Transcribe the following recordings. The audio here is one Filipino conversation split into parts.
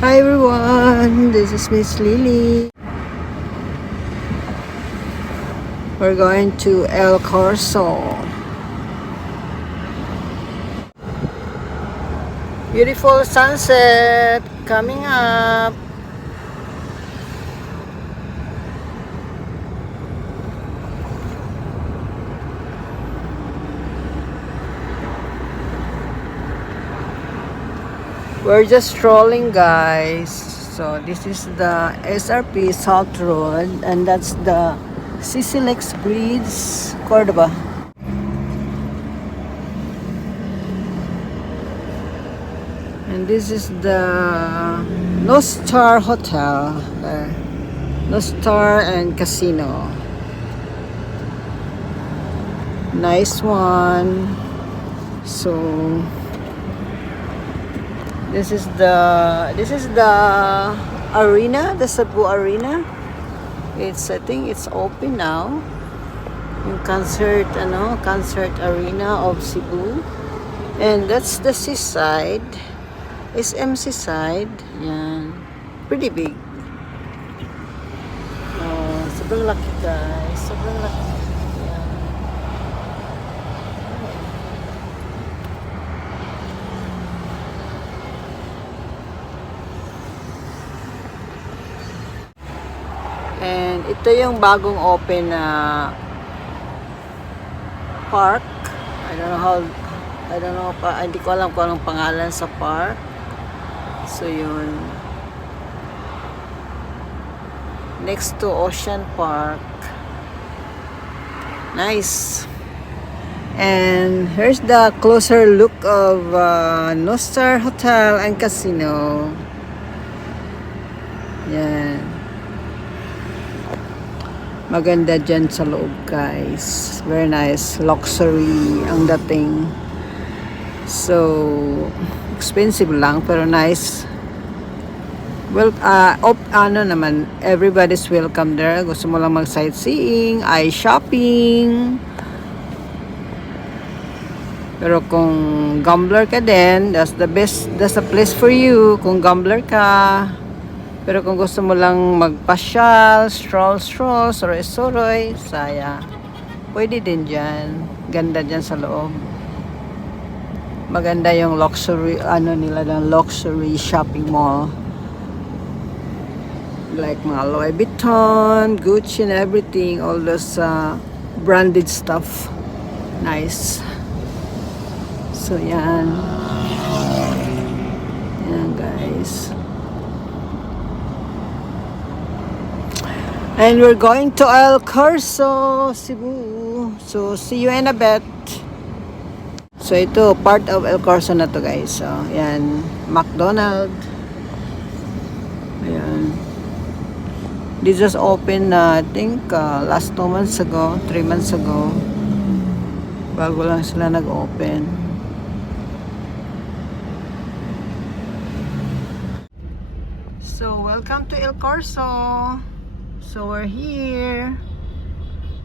Hi everyone, this is Miss Lily. We're going to El Corso. Beautiful sunset coming up. We're just strolling, guys. So this is the SRP South Road, and that's the Sisilex Bridge, Cordoba. And this is the No Star Hotel there. No Star and Casino. Nice one. So this is the arena, the Cebu Arena. I think it's open now. Yung concert arena of Cebu. And that's the seaside. SM side. Yan. Pretty big. Oh, sobrang laki, guys. Sobrang laki. Yan. And ito yung bagong open na park. Hindi ko alam kung anong pangalan sa park. So yun. Next to Ocean Park. Nice. And here's the closer look of No Star Hotel and Casino. Yan. Maganda dyan sa loob, guys. Very nice. Luxury ang dating. So, expensive lang, pero nice. Well, everybody's welcome there. Gusto mo lang mag-sightseeing, shopping. Pero kung gambler ka din, that's the place for you. Kung gambler ka. Pero kung gusto mo lang magpasyal, stroll, soroy, saya. Pwede din dyan. Ganda dyan sa loob. Maganda yung luxury, luxury shopping mall. Like mga Louis Vuitton, Gucci and everything. All those branded stuff. Nice. So yan. Yan, guys. And we're going to El Corso, Cebu. So, see you in a bit. So, ito, part of El Corso na to, guys. So, yan. McDonald's. Ayan. This just opened, I think, last 2 months ago, 3 months ago. Bago lang sila nag-open. So, welcome to El Corso. So we're here.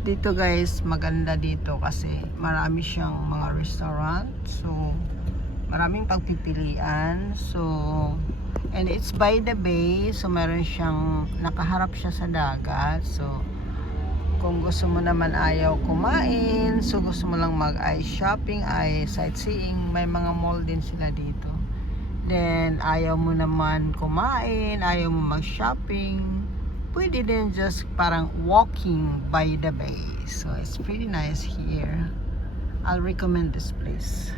Dito, guys, maganda dito kasi marami siyang mga restaurant. So maraming pagpipilian. So and it's by the bay. So meron siyang nakaharap siya sa dagat. So kung gusto mo naman ayaw kumain, so gusto mo lang mag-ice shopping, sightseeing, may mga mall din sila dito. Then ayaw mo naman kumain, ayaw mo mag-shopping, pwede din just parang walking by the bay. So it's pretty nice here. I'll recommend this place.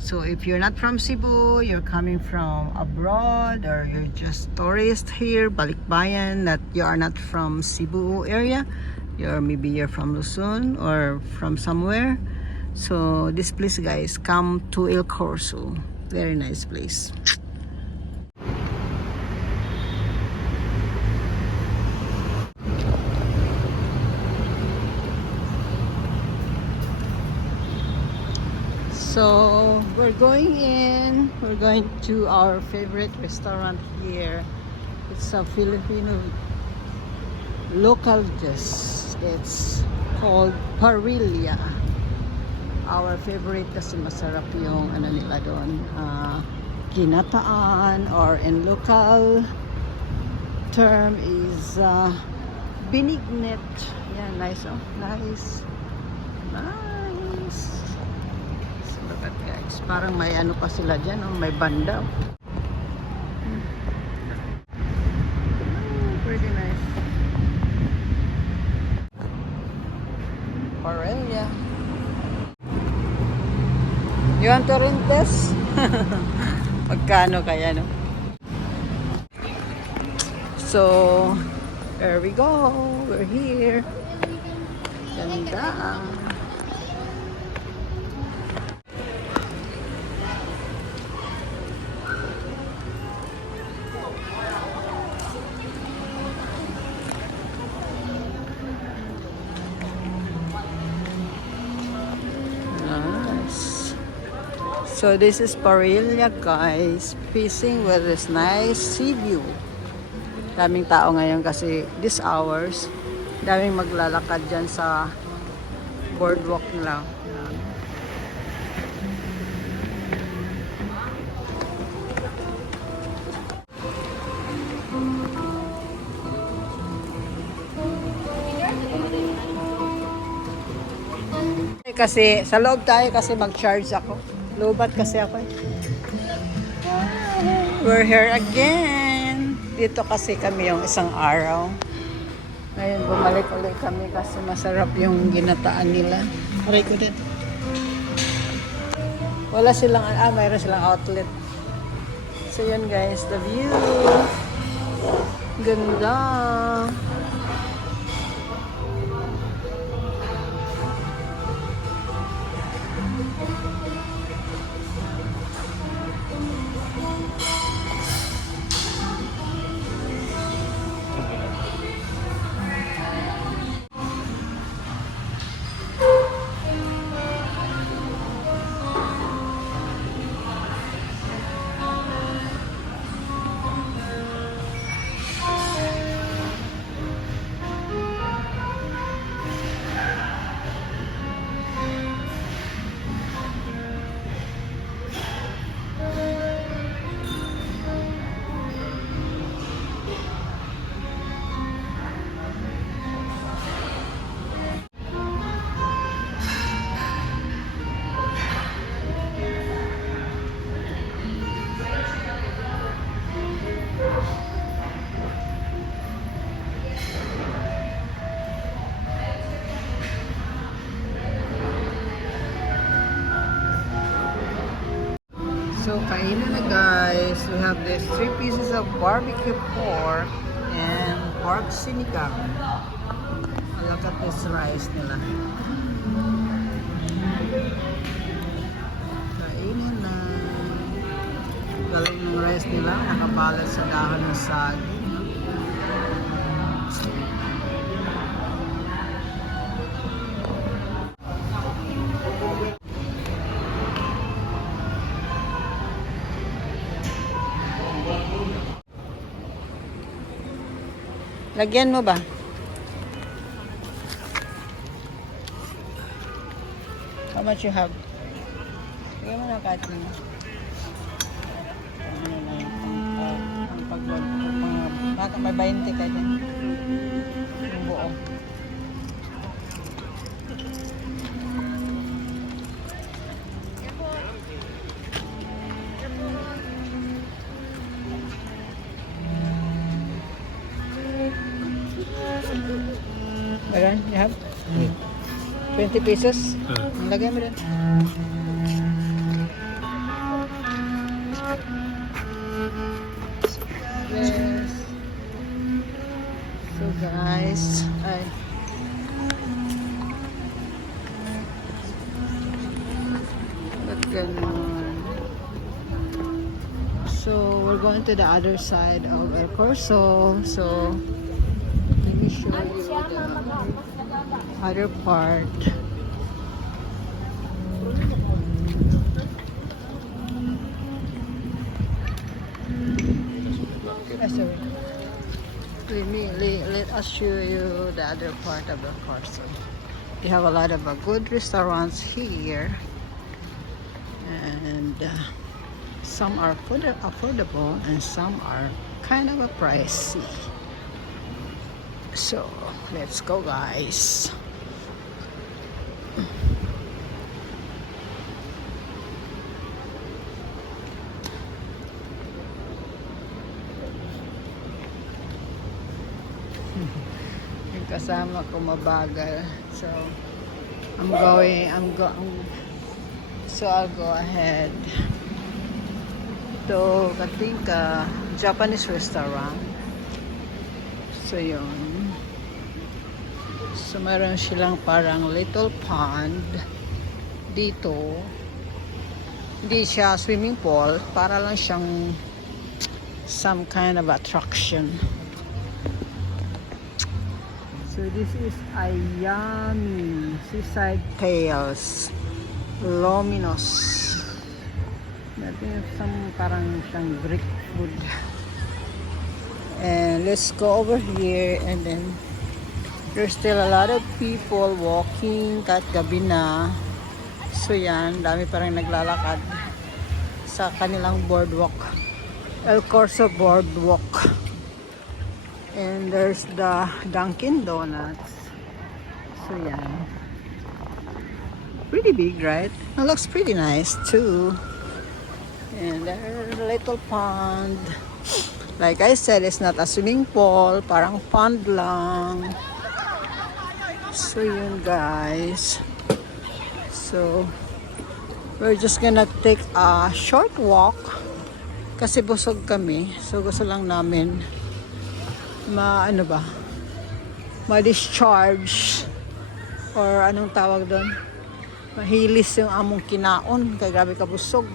So if you're not from Cebu, you're coming from abroad, or you're just tourist here, balikbayan, that you are not from Cebu area, maybe you're from Luzon or from somewhere. So this place, guys, come to El Corso. Very nice place. So we're going to our favorite restaurant here. It's a Filipino local dish. It's called Parrilla. Our favorite kasi masarap yung nila doon. ginataan, or in local term is binignet. Yan, nice, oh. Nice. Nice. So, look at guys. Parang may ano pa sila dyan, oh. May banda, oh. Pretty nice. Aurelia. You want to rent this? Magkano kaya, no? So, there we go. We're here. Ganda. Nice. So, this is Parilla, guys. Fishing with this nice sea view. Daming tao ngayon kasi this hours. Daming maglalakad dyan sa boardwalk nila. Kasi sa loob tayo kasi mag-charge ako. Lobat kasi ako eh. We're here again. Dito kasi kami yung isang araw. Ngayon bumalik ulit kami kasi masarap yung ginataan nila. Aray ko din. Wala silang, mayroon silang outlet. So yun guys, the view. Ganda. So, kainan na guys. We have this 3 pieces of barbecue pork and pork sinigang. Look at this rice nila. Kainin na. Galing ng rice nila. Nakabalot sa dahon ng saging. Lagyan mo ba? How much you have? Lagyan mo na kahit nyo. Ano na yun? Ang pag-vlog. Baka may 20 ka dyan. Yung buo. Ayan, you have? 20 pesos? Lagay mo rin. Yes. So guys, so we're going to the other side of El Corso. So let me show you the other part. Sorry. Let us show you the other part of El Corso. We have a lot of good restaurants here, and some are affordable and some are kind of a pricey. So let's go, guys. Yung kasama ko mabagal, so so I'll go ahead to Katinka Japanese restaurant. So yun, so meron silang parang little pond dito. Hindi siya swimming pool, para lang siyang some kind of attraction. So this is Ayami Seaside Tales Luminous. Natin some parang siyang Greek food. And let's go over here, and then there's still a lot of people walking kahit gabi na. So yan, dami parang naglalakad sa kanilang boardwalk, El Corso Boardwalk. And there's the Dunkin' Donuts. So yan, pretty big, right? It looks pretty nice too. And there's a little pond. Like I said, it's not a swimming pool, parang pond lang. So yun, guys. So we're just gonna take a short walk kasi busog kami. So gusto lang namin ma-discharge, or anong tawag doon, mahilis yung among kinaon kaya grabe ka busog.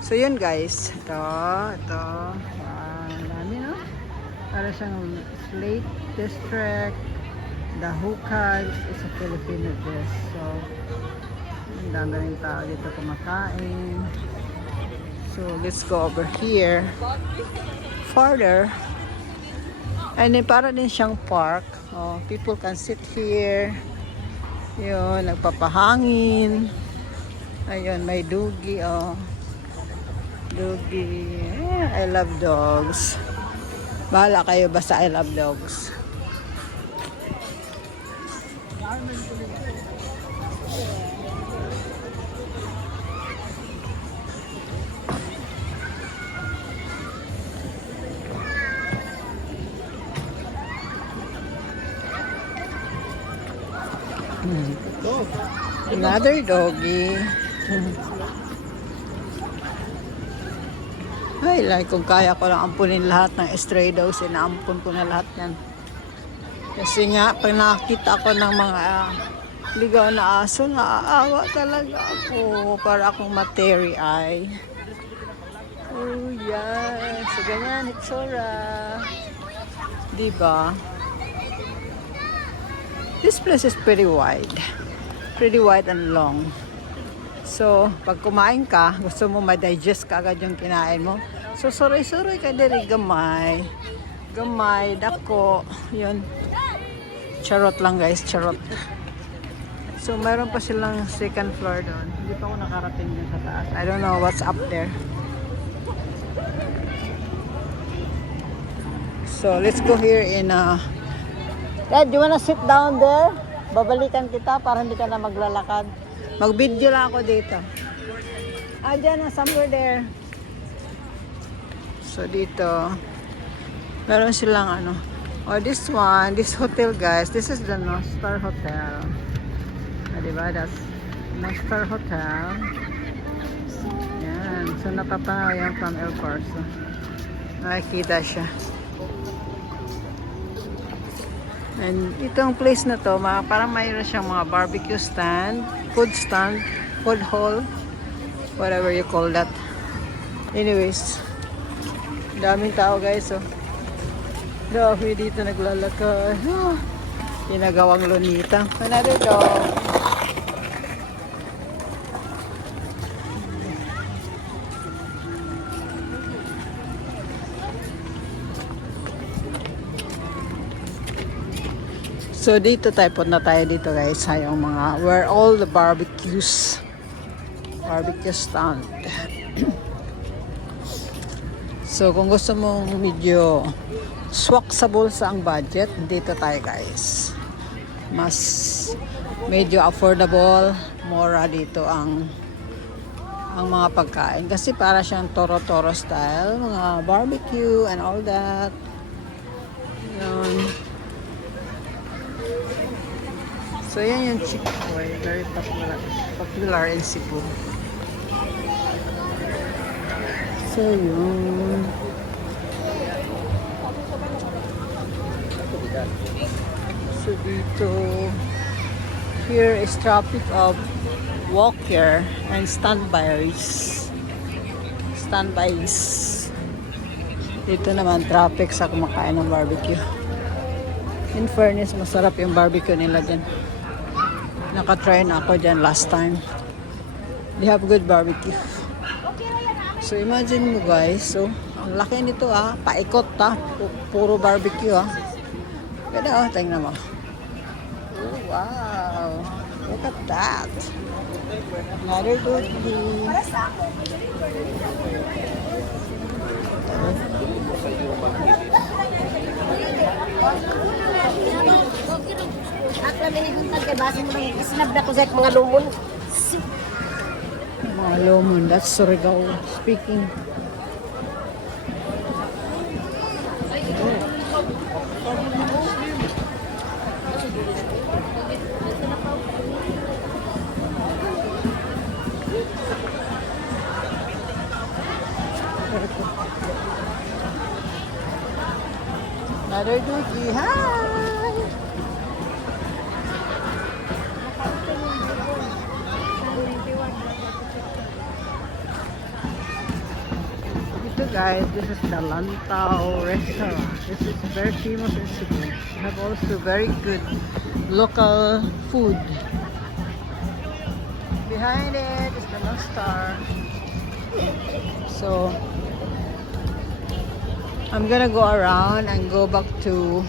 So yun, guys, ito dami, no? Para siyang Slate District. The Hookah is a Filipino dish. So ang dami rin tao dito kumakain. So let's go over here farther. And then para din siyang park. Oh, people can sit here. Yun, nagpapahangin. Ayun, may doggy. Oh, doggy. I love dogs. Bahala kayo, basta I love dogs. Another doggy. Ay, like kung kaya ko lang ampunin lahat ng stray dogs, inaampun ko na lahat yan. Kasi nga, pag nakakita ko ng mga ligaw na aso, naaawa talaga ako. Para akong ma-teary-eye. Oh, yes. So, ganyan, itsura. Diba? This place is pretty wide. Pretty wide and long. So, pag kumain ka, gusto mo ma-digest ka agad yung kinain mo. So, suroy-suroy ka diri, gamay. Gamay, dako. Yun. Charot lang, guys, charot. So, meron pa silang second floor doon. Hindi pa ako nakarating dun sa taas. I don't know what's up there. So, let's go here in Dad, do you wanna sit down there? Babalikan kita para hindi ka na maglalakad. Mag-video lang ako dito. Dyan na, somewhere there. So, dito. Meron silang this one, this hotel, guys. This is the North Star Hotel. Diba? That's North Star Hotel. Yan. So, natatanaw yan from El Corso. Nakikita siya. And itong place na to, parang mayroon siyang mga barbecue stand, food hall, whatever you call that. Anyways, daming tao, guys. So, dami dito naglalakad. Ginagawang lunita. Another dog. So dito punta tayo dito, guys, sa yung mga where all the barbecue stand. So kung gusto mong medyo swak sa bulsa ang budget, dito tayo guys. Mas medyo affordable, mura dito ang mga pagkain. Kasi para siyang toro-toro style, mga barbecue and all that. Yun. So yan yung Chick-fil-A, very popular in Cebu. So yun. So dito, here is traffic of walker and standbys. Dito naman traffic sa kumakain ng barbecue. In fairness, masarap yung barbecue nila dyan. Naka-try na ako dyan last time. They have good barbecue. So imagine mo guys, so ang laki nito paikot puro barbecue Ganda tingnan mo. Oh, wow. Look at that. Another turkey. Mga lumon, that's Surigao speaking. Another turkey. Hi! Ito guys, this is the Lantau restaurant. This is very famous in Cebu. They have also very good local food. Behind it is the North Star. So I'm gonna go around and go back to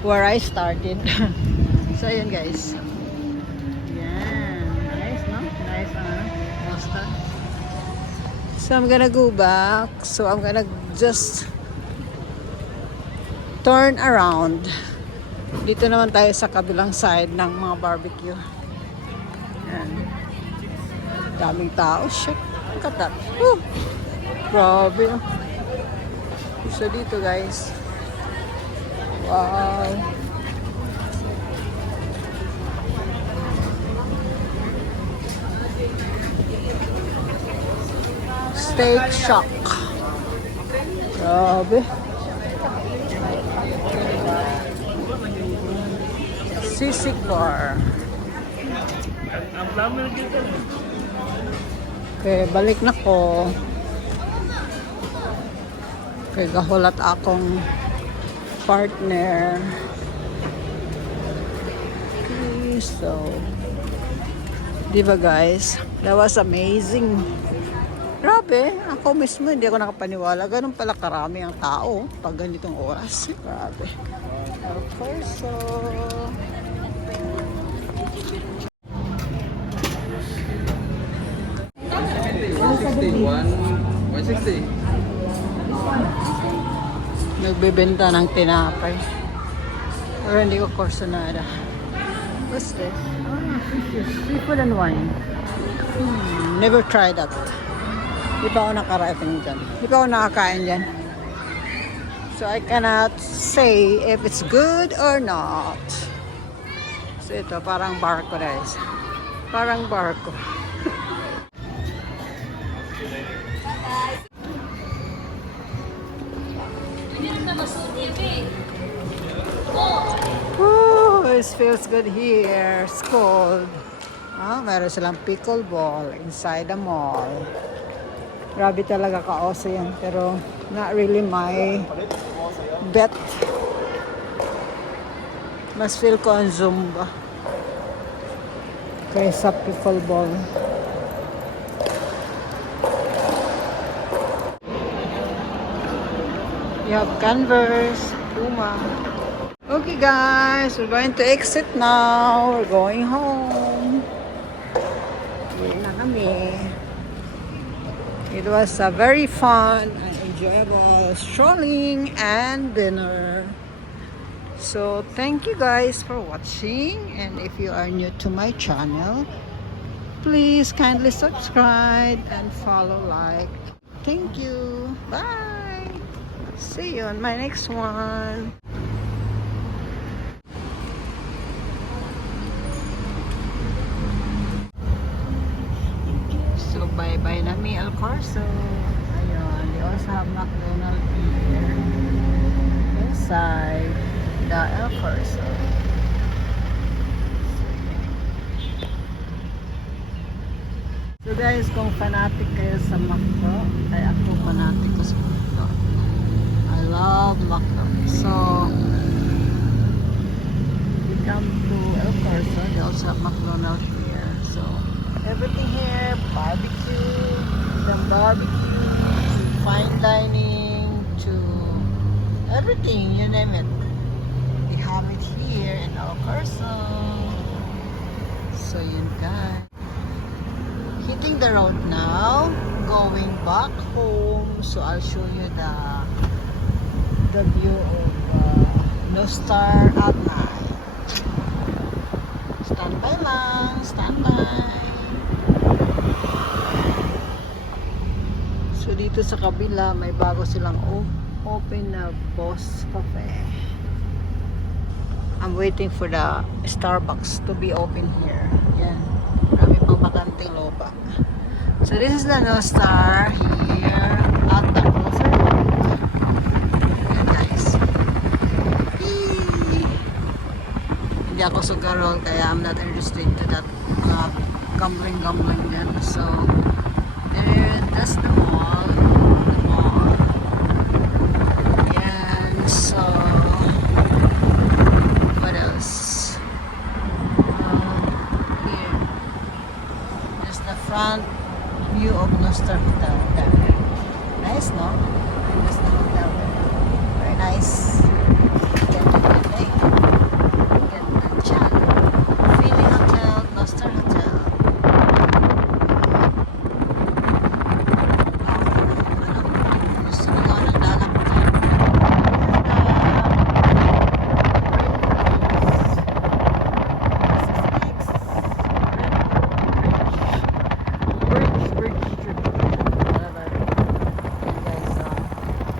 where I started. So yun guys. Yan. Nice, no? Nice, Basta. So I'm gonna go back. So I'm gonna just turn around. Dito naman tayo sa kabilang side ng mga barbecue. Yan. Daming tao. Shit. Look at that. Woo! Grabe. So dito guys. Wow. Steak Shack. Grabe. Sisig bar. Okay, balik na ko. Okay, gahulat akong partner. Okay, so diba guys, that was amazing. Grabe, ako mismo hindi ako nakapaniwala. Ganun pala karami ang tao pag ganitong oras. Grabe. Okay, so 160. nagbebenta ng tinapay. Pero hindi ko korsonada. What's this? Seafood and wine. Never tried that. Di pa ako nakarating dyan. Di pa ako nakakain dyan. So I cannot say if it's good or not. So ito, parang barko guys. Parang barko. Woo, it feels good here. It's cold. Meron silang pickleball inside the mall. Grabe talaga ka-oso yan. Pero not really my bet. Mas feel ko ang Zumba kaysa pickleball. You have Converse, Puma. Okay guys, we're going to exit now. We're going home. Uwi na kami. It was a very fun and enjoyable strolling and dinner. So thank you guys for watching, and if you are new to my channel, please kindly subscribe and follow, like. Thank you. Bye. See you on my next one. So bye-bye na mi El Corso. Ayun, they also have McDonald's here inside the El Corso. So guys, kung fanatic kayo sa McDo, ay ako fanatic ko sa McDo. I love McDo. So, we come to El Corso. They also have McDonald's here. So, everything here, barbecue, the barbecue, fine dining, to everything, you name it. We have it here in El Corso. So, yun guys. Hitting the road now, going back home. So I'll show you the view of Nostar at night. Stand by lang, stand by. So dito sa kabila may bago silang open na Boss Cafe. I'm waiting for the Starbucks to be open here. Yan. Marami pang bakanteng loba. So this is the Nostar here at the closer look. Yan guys. Eee! Hindi ako sugarol kaya I'm not interested to that gambling dyan. So there, that's the mall. Yan. So what else? Here. There's the front view of Nostar Hotel. There. Nice, no? That's the hotel. Very nice. Ganda-ganda. Feeling Hotel, Nostar Hotel. Gusto ko nga naglalakad.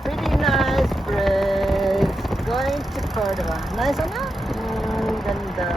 Pretty nice bridge going to Cordova. Nice, ano? Ganda.